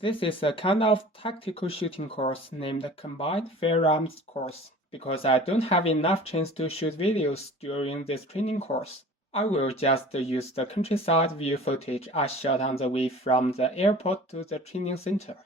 This is a kind of tactical shooting course named Combined Firearms course. Because I don't have enough chance to shoot videos during this training course, I will just use the countryside view footage I shot on the way from the airport to the training center.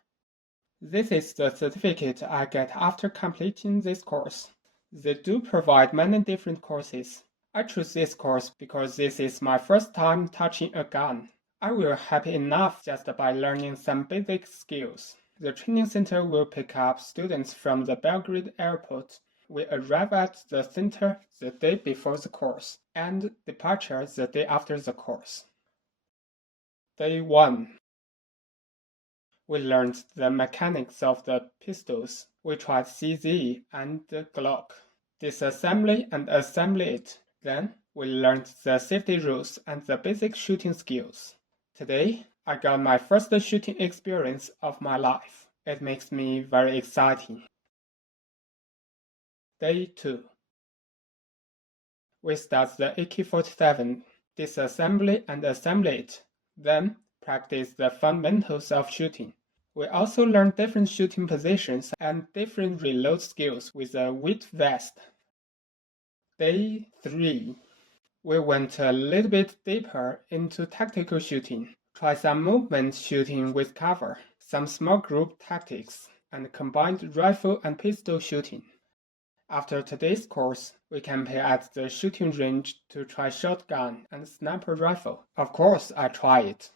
This is the certificate I get after completing this course. They do provide many different courses. I chose this course because this is my first time touching a gun. I will happy enough just by learning some basic skills. The training center will pick up students from the Belgrade airport. We arrive at the center the day before the course and departure the day after the course. Day 1. We learned the mechanics of the pistols. We tried CZ and the Glock, disassembly and assembly it. Then we learned the safety rules and the basic shooting skills. Today, I got my first shooting experience of my life. It makes me very exciting. Day 2. We start the AK-47, disassembly and assembly it, then practice the fundamentals of shooting. We also learn different shooting positions and different reload skills with a weight vest. Day 3. We went a little bit deeper into tactical shooting, try some movement shooting with cover, some small group tactics, and combined rifle and pistol shooting. After today's course, we can be at the shooting range to try shotgun and sniper rifle. Of course, I try it.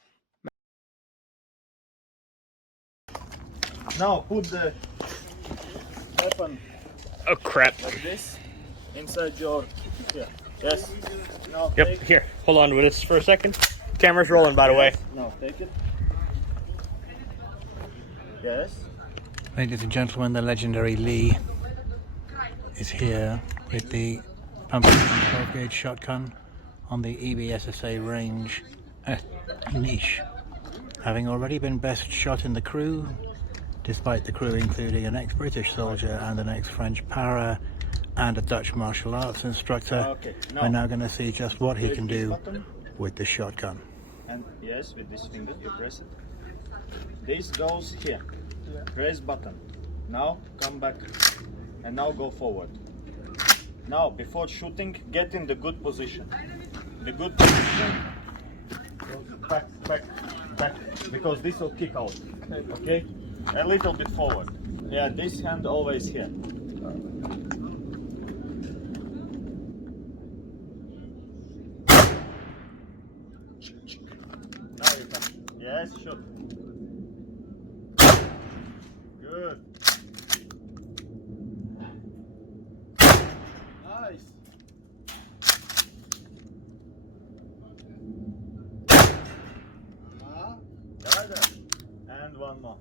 Now put the weapon like this inside your here. Yes. Now Yep, here. Hold on to this for a second. Camera's rolling, by the way. Now take it. Yes. Ladies and gentlemen, the legendary Lee is here with the pumpkin 12 gauge shotgun on the EBSSA range at Niche. Having already been best shot in the crew, despite the crew including an ex-British soldier and an ex-French para and a Dutch martial arts instructor, Okay. we're now going to see just what he can do with the shotgun. And yes, with this finger you press it. This goes here. Press button. Now come back. And now go forward. Now before shooting, get in the good position. The good position. Back. Because this will kick out. Okay? A little bit forward. Yeah, this hand always here. Now you can. Yes, shoot. Good. Nice. Got it. And one more.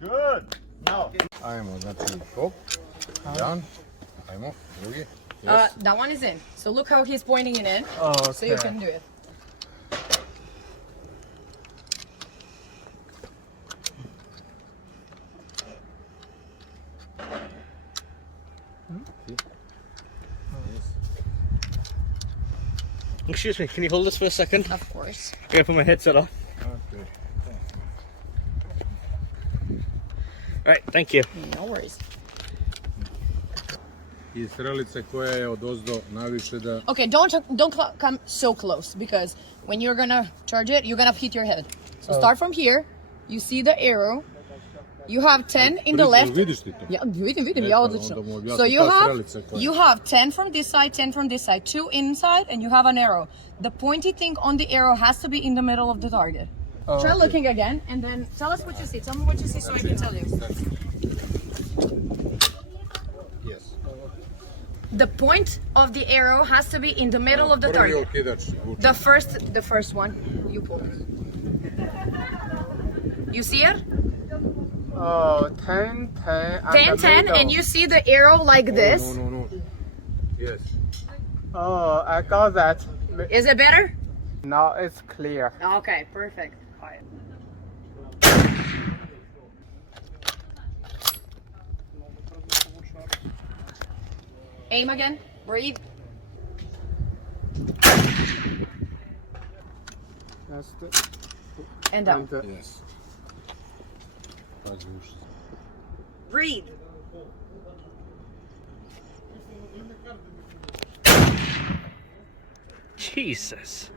Good. Now. Ajmo, znači hop, jedan, ajmo, drugi. That one is in. So look how he's pointing it in. Oh, So you can do it. Excuse me, can you hold this for a second? Of course. I'm gonna put my headset on. Okay. Alright, thank you. No worries. I strelice koja je odozdo najviše da... Okay, don't come so close because when you're gonna charge it, you're gonna hit your head. So start from here. You see the arrow. You have 10 in the left. Vidiš ti to? Ja, vidim, ja odlično. onda mu objasni So ta strelica koja je. you have 10 from this side, 10 from this side, 2 inside, and you have an arrow. The pointy thing on the arrow has to be in the middle of the target. Try looking again, and then tell us what you see. Tell me what you see so I can tell you. Yes. The point of the arrow has to be in the middle of the Prvi target. okidač vuče. The first one you pull. You see it? Oh, 10, 10, and you see the arrow like this. No. Yes. Oh, I got that. Is it better? Now it's clear. Okay, perfect. Aim again. Breathe. That's the... And down. Yes. Breathe. Jesus.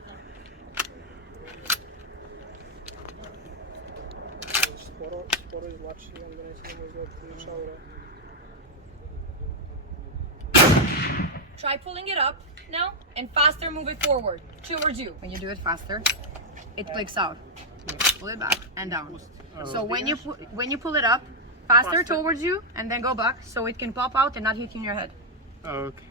Try pulling it up now and faster move it forward towards you. When you do it faster, it clicks out. Pull it back and down. So when you pull it up, faster towards you and then go back so it can pop out and not hit you in your head. Okay.